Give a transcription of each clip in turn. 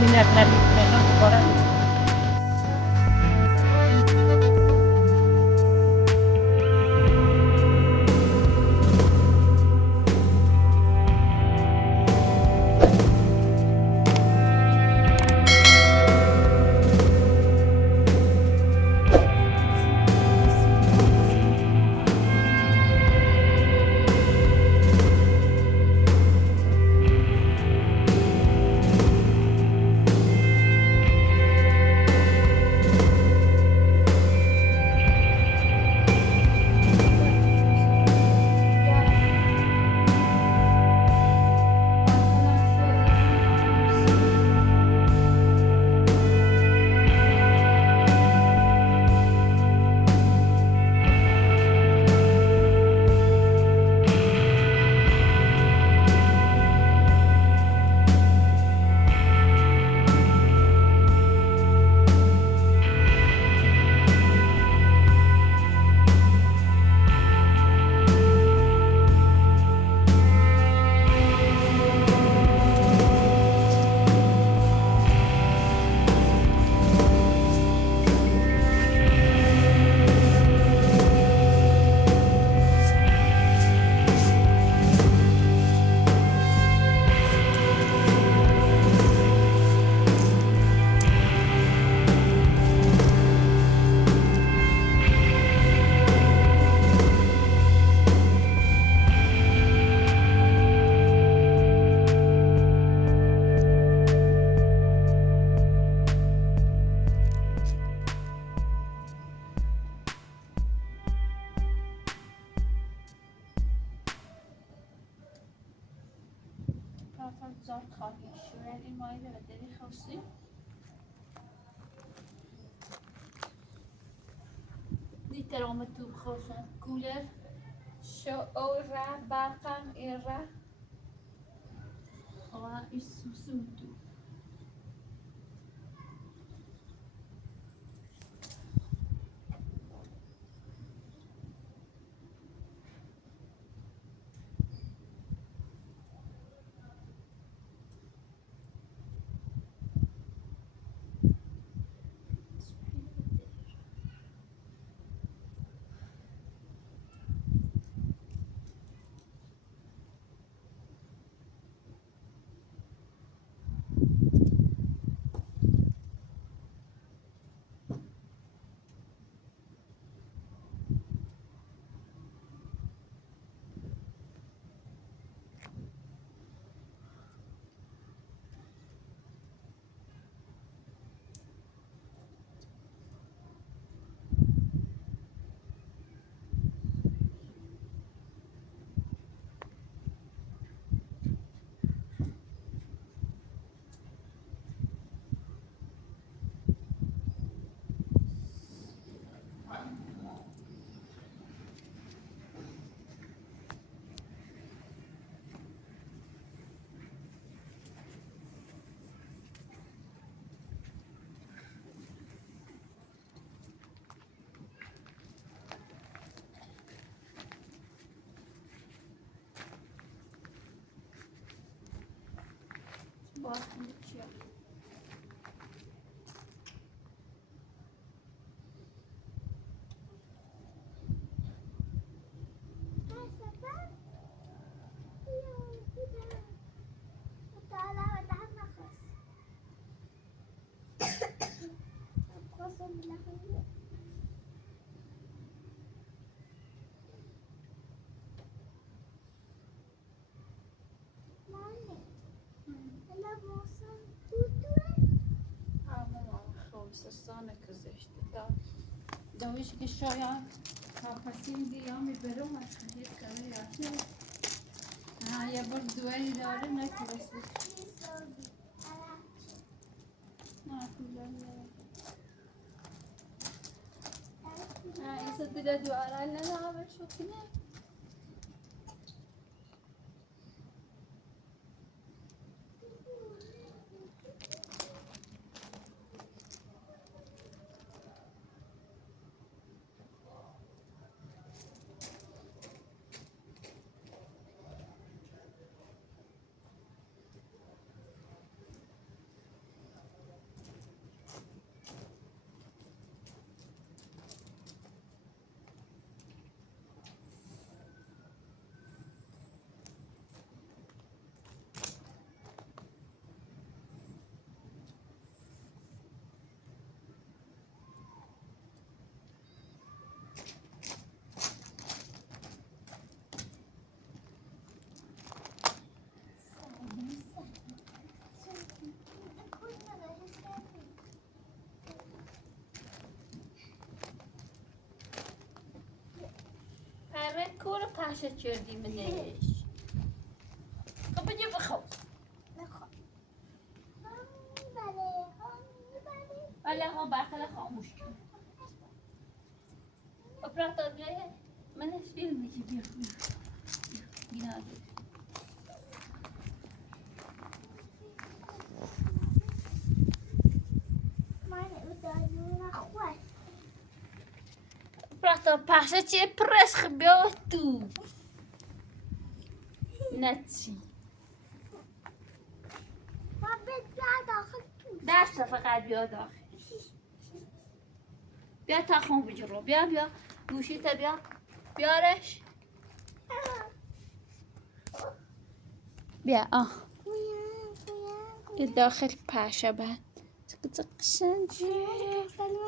minnerlerle menos para zat خواهی شورن این مایه و دری خواستی دیتر آمد تو خوشن کولر شو او را برقم ایره خواه ایسوسو تو باید چیا همه خوزستان گذشته دویش که شاید کافسین دیامی برام از خیلی کنه یا یه بار دوری داره نکرسید نه کجا این سد دیده دواره نه شو کنه کورو پشه چردی منش خب بجا بخواب ولی ها برخلا خاموش کن اپراتور بیایه منش فیلم میشه بیا بیا اپراتور پشه چیه پرش بیا تو نچی دست فقط بیا داخل بیا تا خون بجرو بیا گوشی تا بیارش بیا یه داخل پشه بند چقدر قشنگه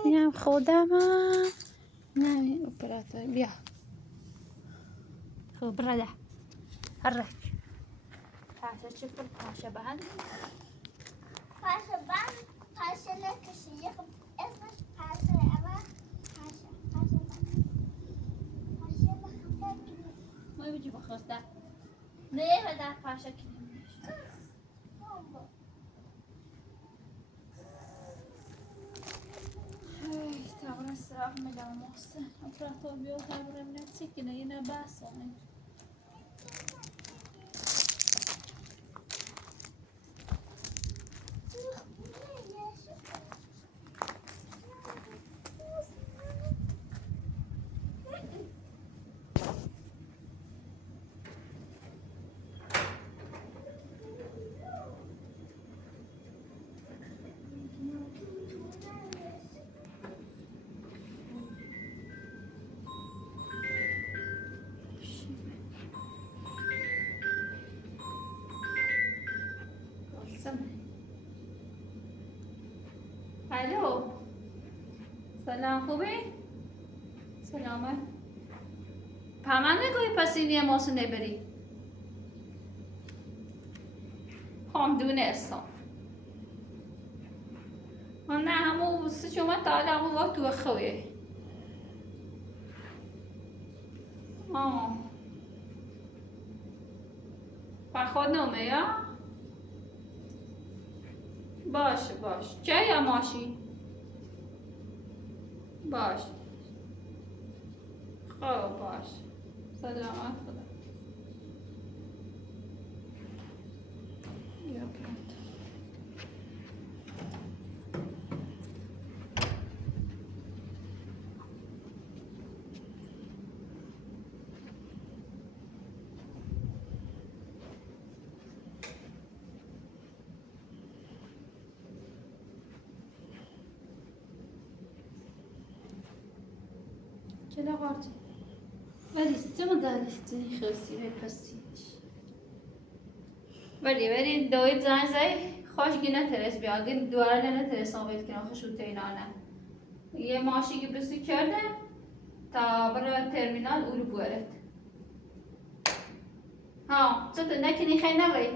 اینم خودمم اینم اپراتور بیا خب برده حرک پشه چه پر پشه بند پشه نکشی اسمش پشه اما پشه ما بجی بخواسته نه در پشه کنیمش تابر سراغ میدم ماسته اپراتور بیا تابرم نتسی کنه یه نباسه الو سلام خوبی؟ سلامت پامن نگوی پس اینی ماسو نبری خام دونستم من نه همو شما تا همو وقت تو خویه با خود نومه یا؟ باش چه یا ماشین؟ باش خب باش سلامت خدا یا پرد چرا قارچ؟ ولی استم داشتی خستی بپسیش. ولی دوید زنگ زای خوش گینه ترس بیاگین دواره نه ترس آمد که نخوش رو تینانه. یه ماشی که بسی کرده تا برای ترمینال او رو بورد. ها چطور نکنی خیلی نبایی؟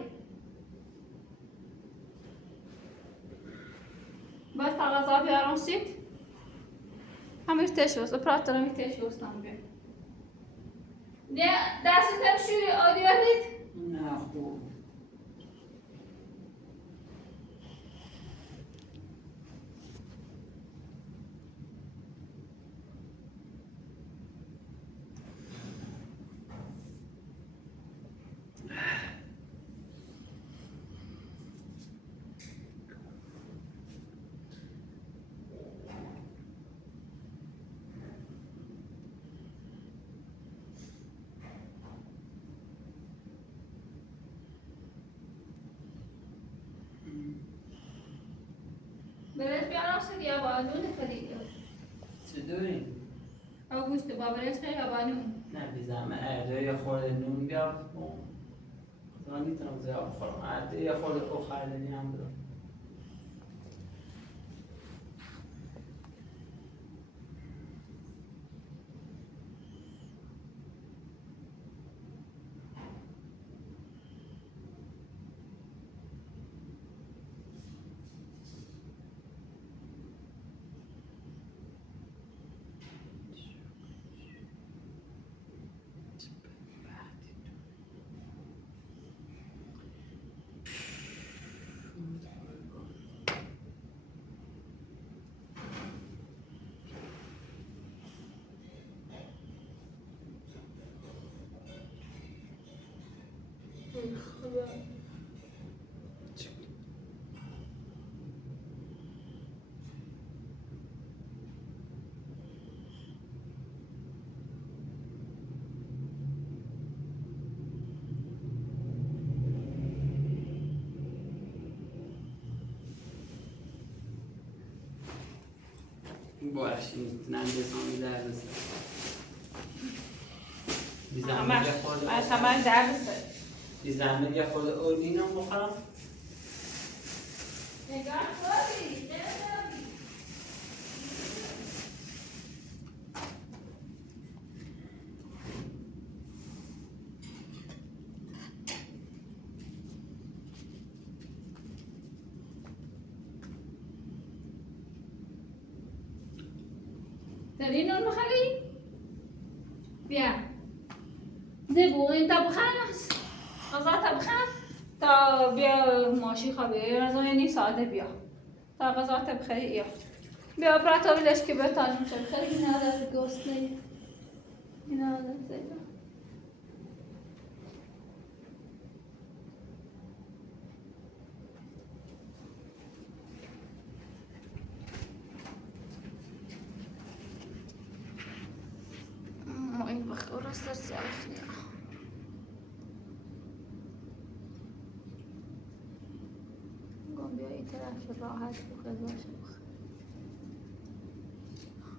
بس تغذا بیارم سید. همین تش وست. پراتر همین تش وست نمیگه. نه دستی تمشی آدی وردید؟ نه خوب برات بیارم سید یا بانون خدید. چطوری؟ آگوست بابرش خیلی یا بانون. نه بیزم عده یه خورده نون بیار خدا نیتونم زیاد بخورم عده یه خورده خردنی هم بدم باش ننده سامی درد سر همش همش درد سر دیزنده یه خود اولین هم بخورم نگاه خوری داری نون بخری؟ بیا زبون انت بخرس غذا بخر تا بیا ماشی خوابی از اون نیم ساعته بیا تا غذا بخری بیا برای تا بیلش که بتانیم چه بخری اینا داره گوست نید اینا داره زیبا ما این بخور است در سرخ نیا گم بیا این طرف راحت بخور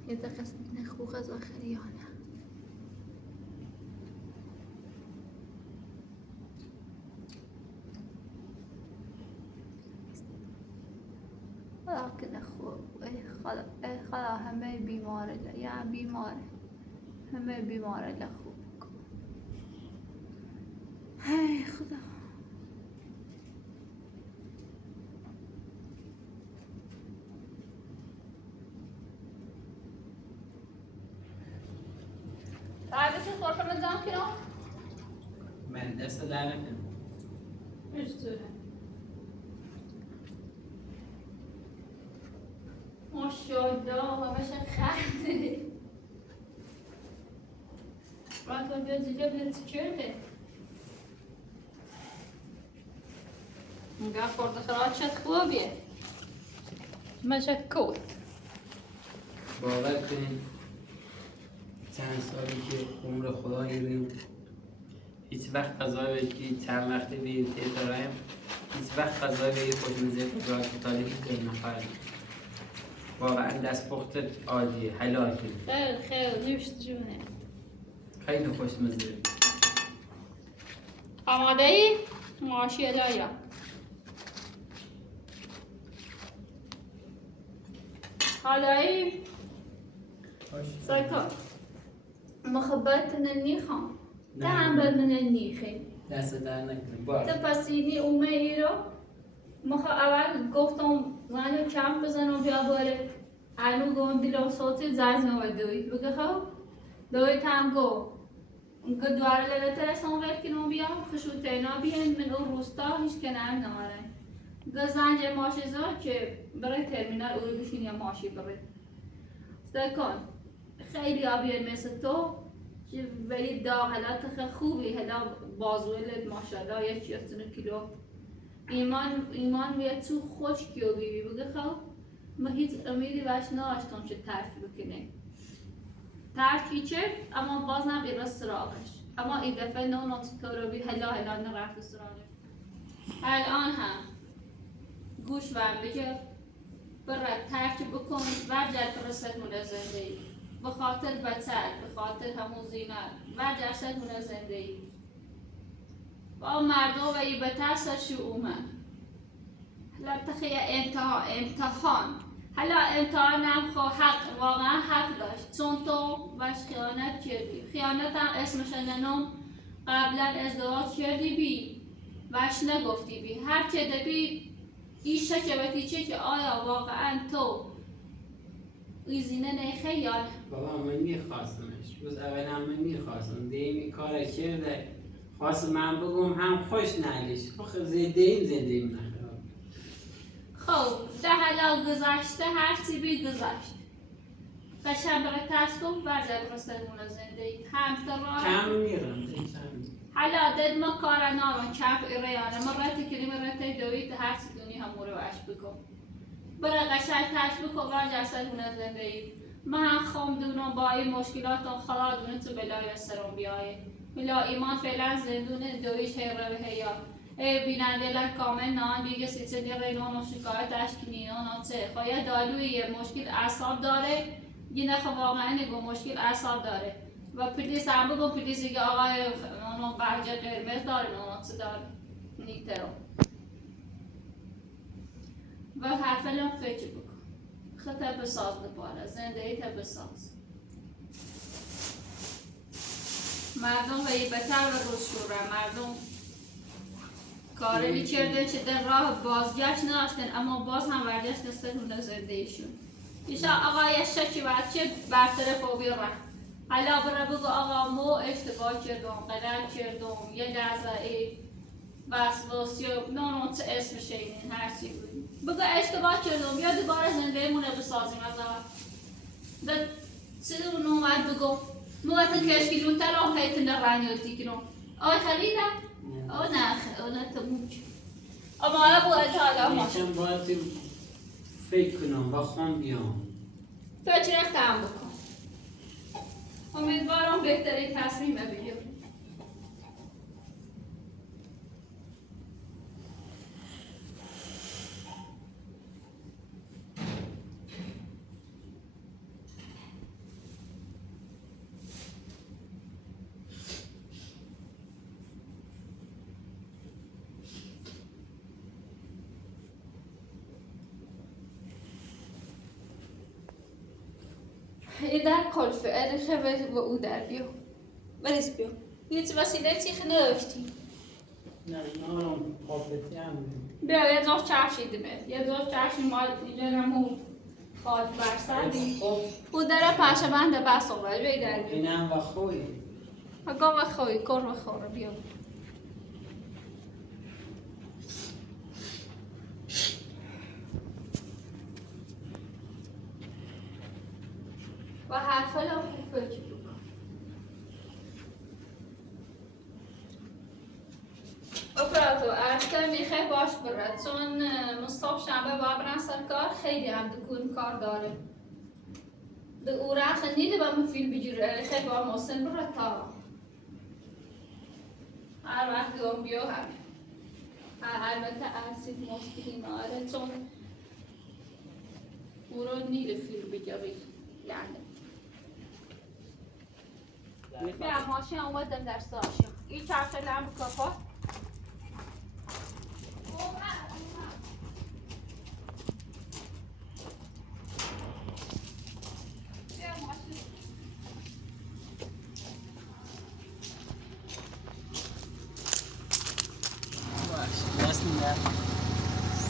یه ده قسمت نخوخ از آخری یا نه لكن خلا همه بیماره یعنی بیماره همه بیماره لخوب هی خدا تعرفی خورفه مزام کنم؟ من دست در نکنم اشتره ماشاءالله همشه خرده باید بیاد اینجا بیاد چرده اینگاه خورده خراجت خوبیه مشه کوت باور کنین چند سالی که عمر خدا گیریم هیچ وقت غذای بگی چند وقتی بیر تیترایم هیچ وقت غذای بگی خوشمزه کجا کتالی هیچ داری نخواهدیم واقعا دست پخت عالیه حلال کنیم خیلی نوشت جونه خیلی خوشمزه آماده ای؟ ماشی الایا حالایی ساکا مخبت ننیخم تعم بد من النیخه دست در نکنیم باش تپسینی اومه ای رو اول گفتم زنو کم بزنم بیا باره هنو گم دیلو صوتی زرزم و دوید بگه خب دوید هم گو که دواره لبتر سنور کنم بیا خشو تینا بیان من او روستا هیچ کنار نماره گزنج ماشی زار که برای ترمینال اوی بشین یا ماشی بره سکن خیلی آبیان مثل تو که ولی داغ حالات خیلی خوبی هلا بازویلت ماشاءالله یه 69 کیلو ایمان بیاد تو خشکی و بیبی بگه خب ما هیچ امیدی باش نداشتم که ترک بکنه ترکی چه اما باز نبیره سراغش اما این دفعه نه نوتیکا بی هلا نرفت سراغش الان هم گوش ور بگه برد ترک بکن ورجر پرست مونه زندگی به خاطر بچت به خاطر همون زینت ورجر ست مونه زندگی با مردم و ای بترسش اومد حالا تخیه امتحان حالا امتحان هم حق واقعا حق داشت چون تو باش خیانت کردی خیانت هم اسمش ننم قبلا ازدواج کردی بی باش نگفتی بی هر چه دبی ایشه که بتیچه که آیا واقعا تو ایزینه نخه یا نه بابا من میخواستمش روز اول هم من میخواستم دیمی کار کرده خواست من بگم هم خوش نگیش خب زدیم نخواه خب ده حالا گذشته هرچی بی گذشت قشن برای ترس کن برزد رستمون زندگی هم تا راه کم میرم حالا دد ما کارنا و کپ ایریانه مرتی کلی مرتی دوید هر سیدونی هموره وش بکن برای قشنگ تش بکن و جسد هونه زندگی من خام دونم با این مشکلات و خلا دونه تو بلای سرم بیایه بلا ایمان فعلا زندونه دویش هی رو هیا بیننده لک کامل نان بیگه سیچه دی رینان و شکایت اشکنی نان چه خواهی دالوی مشکل اعصاب داره یه نخوا واقعا نگو مشکل اعصاب داره و پلیس هم بگو پلیسی که آقای اونو برجه قرمز داره اونو چه داره نیترو و حرف الان فکر بکن خطا بساز بپاره زندگی تا بساز مردم و یه بتر و روز شوره مردم کاری چرده چه در راه بازگشت نداشتن اما باز هم برگشت نستن زندگیشون ایشا آقای شکی بچه برطرف و بیره حالا برای بگو آقا مو اشتباه کردم غلط کردم یه لحظه ای وسواسی و نانو چه اسم شیدین هر چی بود بگو اشتباه کردم یا دوباره زندگیمونه بسازیم از اول چه اون اومد بگو موقتا کشکی لوتر هم حیطن در رنیوتی کنم آقای خلیده؟ او نه تموم اما حالا بود حالا ماشم میشم باید فکر کنم و خون بیام فکر رفتم بکن امیدوارم بهترین تصمیم بگیرم ای در کلفه ارخه و او در بیو بریز بیو هیچ وسیله تیخ نداشتی نه نارم پاپتی هم بیا یه دوست چرشیده بید یه دوست چرشی مال اینجا نمو خواهد برسردی او در پشه بنده بس آمد بیو در بیو اینم و خوی اگه و خوی کر و خوره بیو و حرفا رو خوب فکر بکن اپراتور ارشکر میخوای باش برد چون مصطاب شنبه با برن سرکار خیلی هم دکون کار داره ده او رخ نیده با مفیل بگیره خیلی با محسن برد تا هر وقت دوم بیو هم البته ارسید مستقیم آره چون او رو نیده فیل بگیره یعنی بیا ماشین اومدم در ساشم این چرخه لم کفا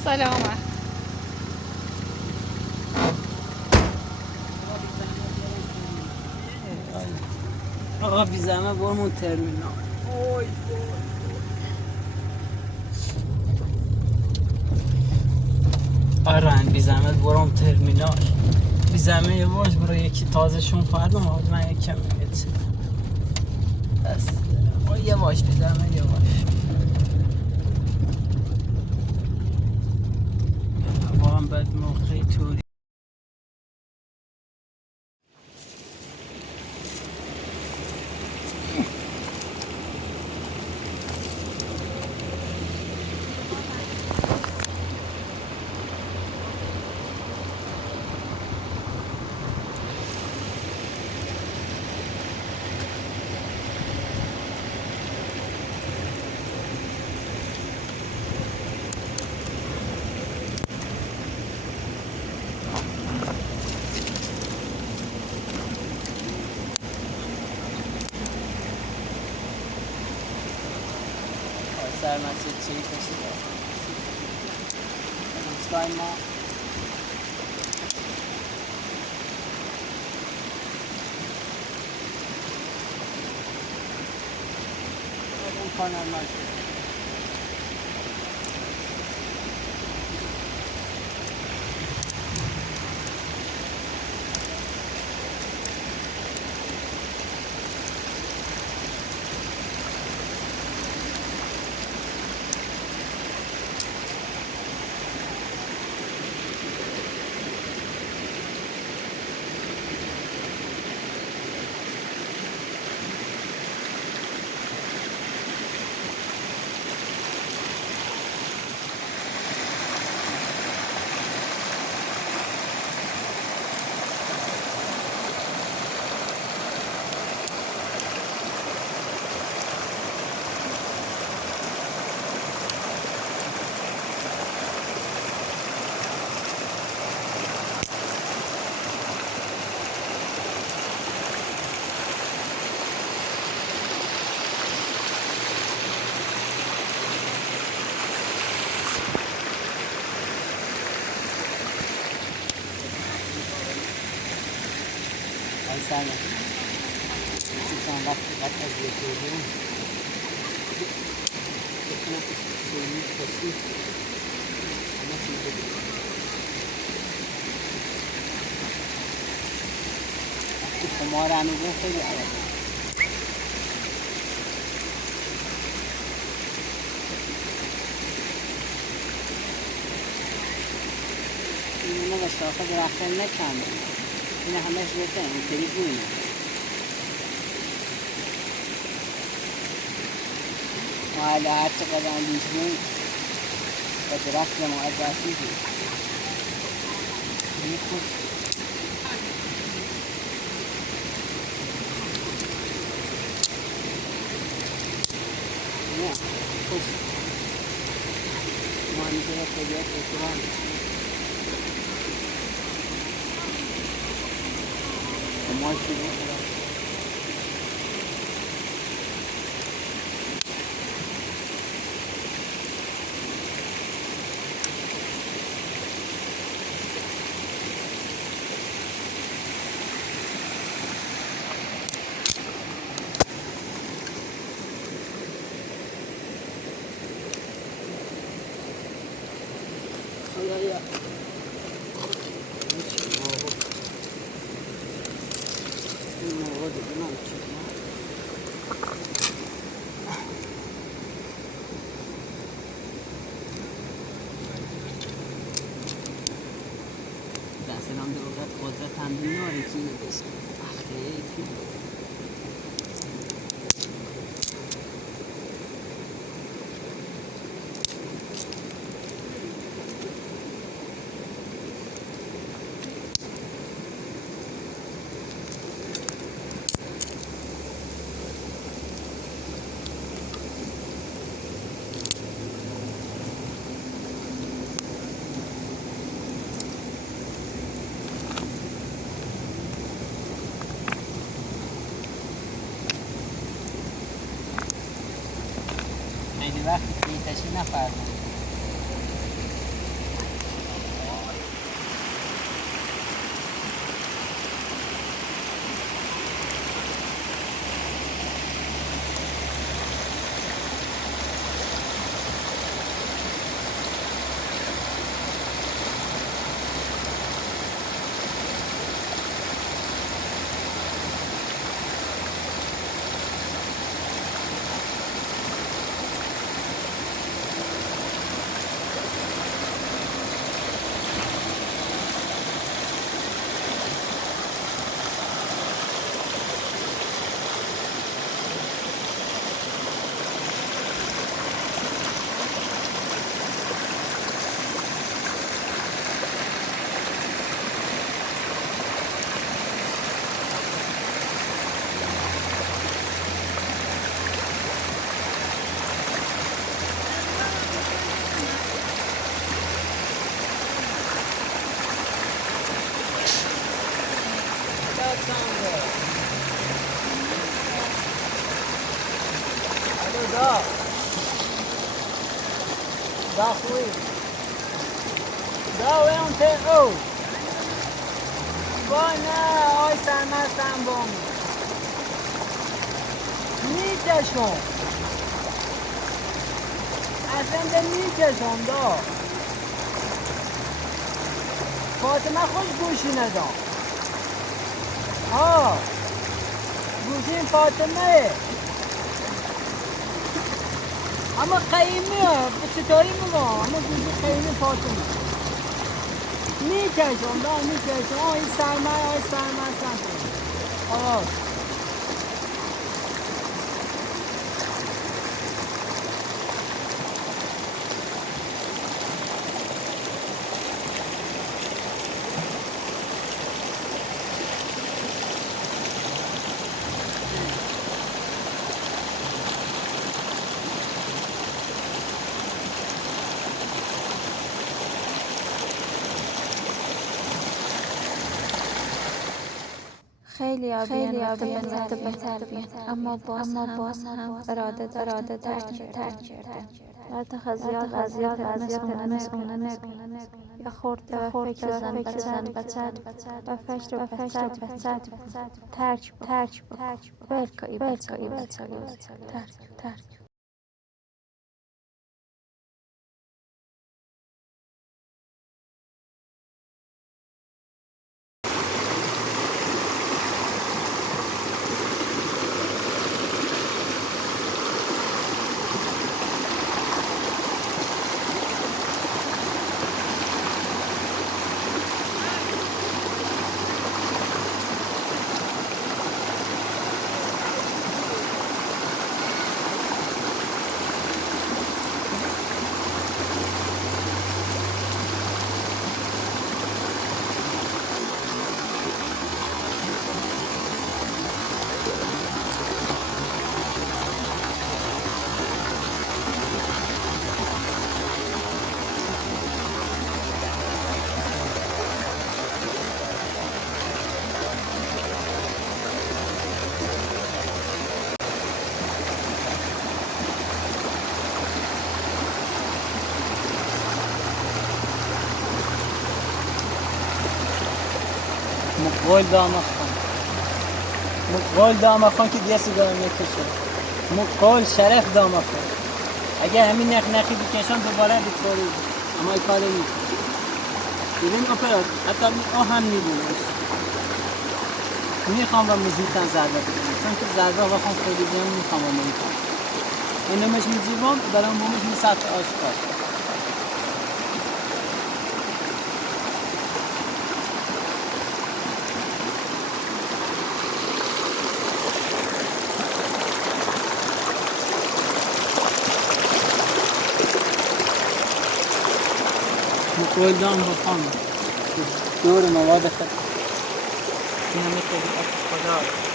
سلامت آقا بی زحمت برمون ترمینال آره بی زحمت برم ترمینال بی زحمت یواش برو یکی تازه شون فردم حالا من یک کم میگه بس یواش بی زحمت یواش با هم بد موقعی توری سرمسید چی کسی دارم روستای ما اون کانال ناشد این سر نکنم چون وقت از یک بودم بکنم سیمی کسی همه چیز بگیم وقتی خمار انوگون خیلی عرب اینه با شاخه درخته نکنده اینه همهش بهتره این تری بوینه ما حالا هر چقدر اندیش بوین و درخت ما از دستی بود اینه خوش اینه خوش ما همیشه را خیلی ها خوشران ما چی بود خدایا این موقع دیگه نمی‌تونم دستم دروغت قدرت تمرین آری چیزی بست خیلی وقتی پیتشی نفرمون دا خوی دا و اون ته او وای نه آی سرمستم بام میکشم اصلا ده میکشم دا فاطمه خوش گوشی ندام ها گوشی فاطمه اما قیمه چطوری میگم اما گوشی قیمه فاطمه میکشم دا میکشم آه این سرمه هستم آه خیلی آبیانات بهتر بیان اما باز هم اراده ترک کرده. لا تخزیات نسونه یا خورده و فکر زن بچد و فکر بچد ترک ولکایی ترک مقبول دامخان که دیگه سیگار میکشه. مقبول شرف دامخان. اگه همین نخی بکشن دوباره بتوری. اما این کاری نیست. ببین اپرات حتی هم میبونه. میخوام با موزیکن ضربه بزنم. چون که ضربه وقتی خیلی زیاد میخوام با موزیکن. اینمش میزیبم برام مومش میسات آشکار. مقبولدان بخوام دور مواد خود اینه میکنی افت خدا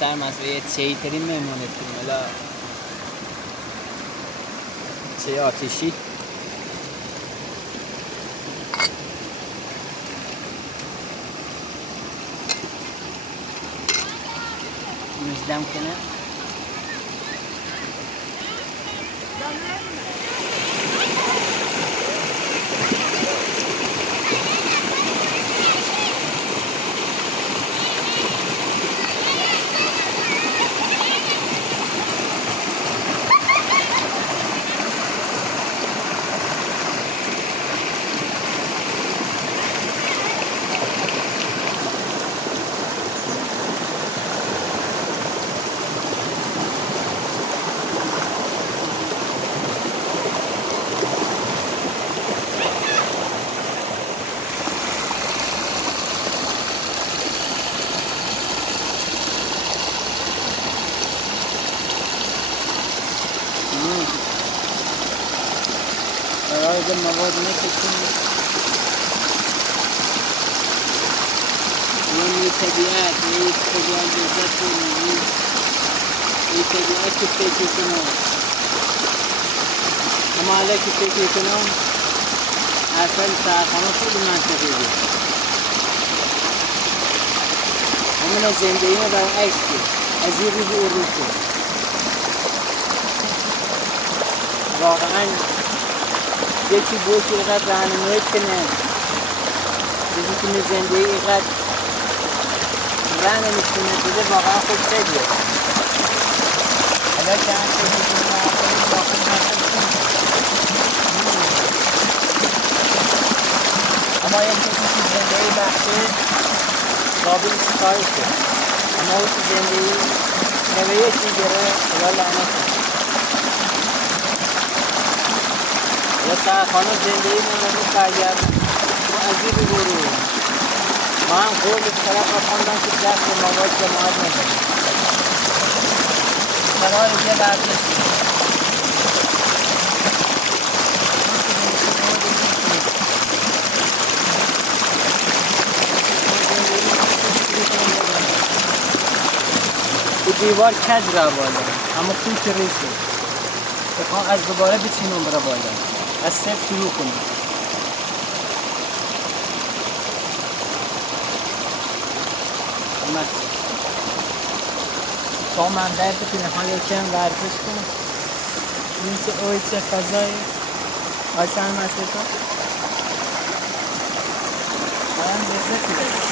سرمزه چهی ترین میمونه کنیم حالا چه آتشی مجدم کنه برای به مواد نکشیم یه طبیعت لذت کنیم یه طبیعت که فکر کنم اما حالا که فکر کنم اصلا سرخانه خیلی منطقی بود همین زندگی ما در عکس از یه روز اون روز شد واقعا یکی بود که اینقدر رهنمایی کنه چیزی که می زندگی اینقدر رهنمایی کنه دیده واقعا خوب خیلیه حالا که هم خیلی کنه واقعا اما یک کسی که زندگی بخشه قابل ستایشه اما او که زندگی نویه چی گره خدا لعنت کنه یا سرخانه زندگی نمونه برگرد و عجیب برو ما هم قول طرف را خواندن که دست به مواد جماعت نزنیم قرار یه بردشت دیوار کج را بالا اما خوب که ریسه بخوام از دوباره بچینم برا بالا از صفر شروع کنم با من درد کنه ها یکم ورزش کنم این چه اوی چه فضایی آیسان مسئله کن آیم لذت میده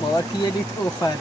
بابا یه لیتر افتاد.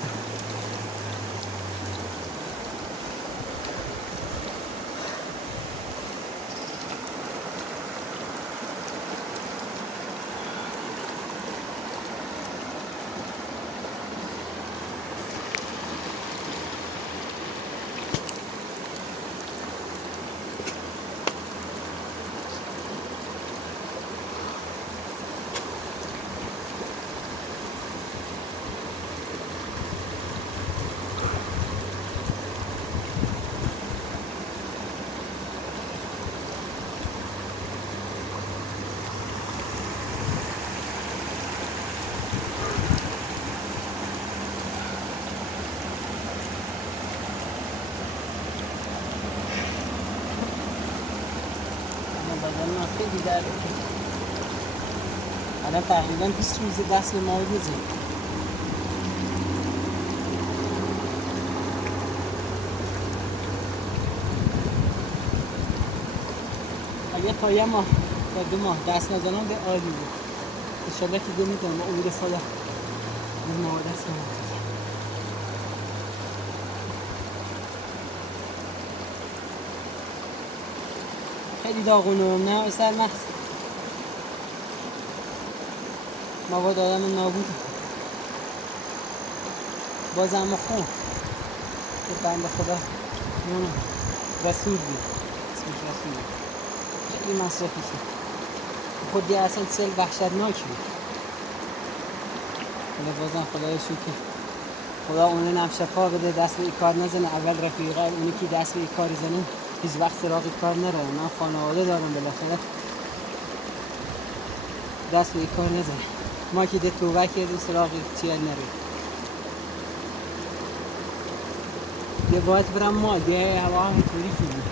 خیلی درد الان تقریبا 20 روز دست به ما بزنیم. اگه تا یه ماه تا 2 ماه دست نزنم به عالی بود. انشالله که دیگه میتونم با امید خدا این ماه دست نزنم. خیلی داغونم نه اصلا مخص مواد آدم نابود بازم خون که بنده خدا نونم رسول بود اسمش رسول بود خیلی مصرفی شد خودی اصلا سل وحشتناکی بود ولی بازم خدای شکر خدا اونو هم شفا بده دست به این کار نزنه اول رفیقه اونی که دست به این کار زنه هیچ وقت سراغ کار نرم. من خانواده دارم، بالاخره دست به کار نزنم. ما که ده توبه کردیم سراغ چیه نریم. یه باید برم ما دیگه هوا هم اینطوری کنیم.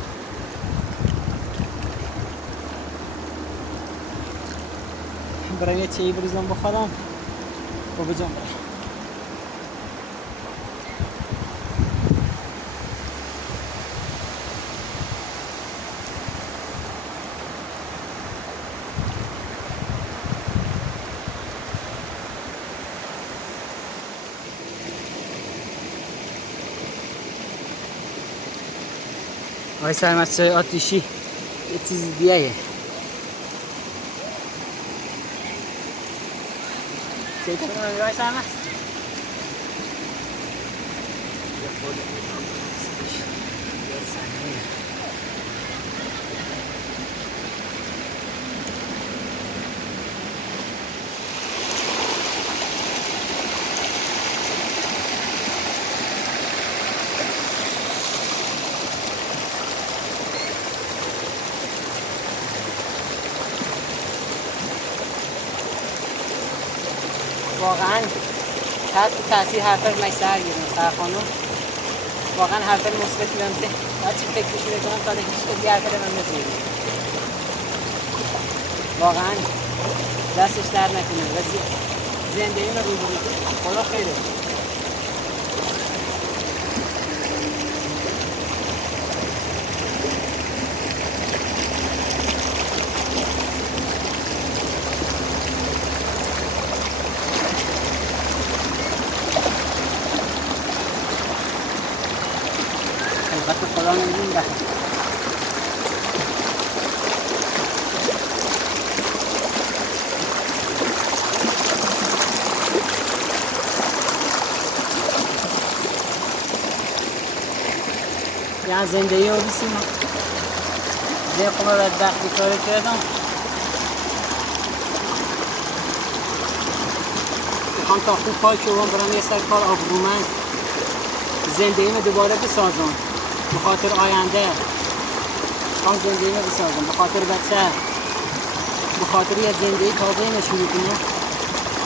برای یه چایی بریزم بخورم و بجام برم. آقای سرمست چای آتیشی یه چیز دیگه چطور می‌کنی آقای سرمست؟ واقعا تحت تاثیر حرفش من سر گیرم سرخانم. واقعا حرف مثبتی بهم ده. بعد چی فکرش میکنم تا هیچ دیگه حرف من نمیزنه. واقعا دستش در نکنه. ولی زندگی رو روبرو خدا خیره. البته خدا نمیدونه. یا زندگی رو بیسیم زی خونه بدبختی کاری کردم. میخوام تا خوب پای چوبان برم یه سر کار آبرومند زندگیمو دوباره بسازم به خاطر آینده. میخوام زندگیمو بسازم به خاطر بچه، به خاطر یه زندگی تازه شروع کنم.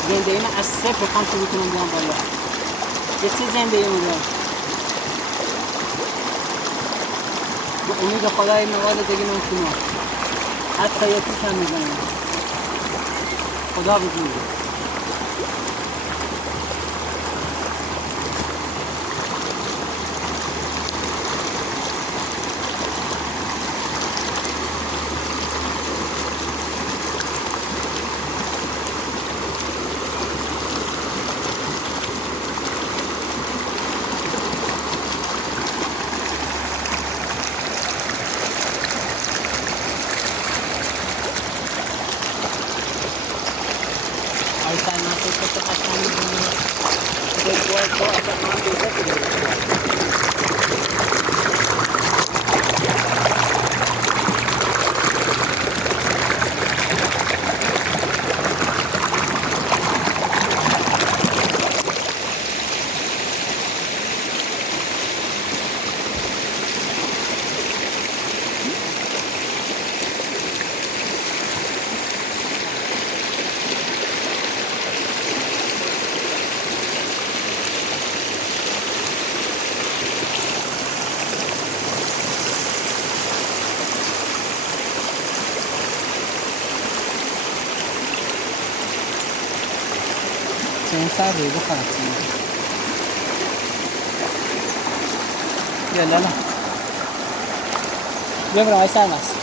زندگیمو از صفر میخوام شروع کنم بیام بالا. یه چه زندگی میدم به امید خدای مواد دیگه من کنم. حتی یه توش هم میزنم. خدا بزرگه. این سر روی بخورم یا لالا بیا برای سر مست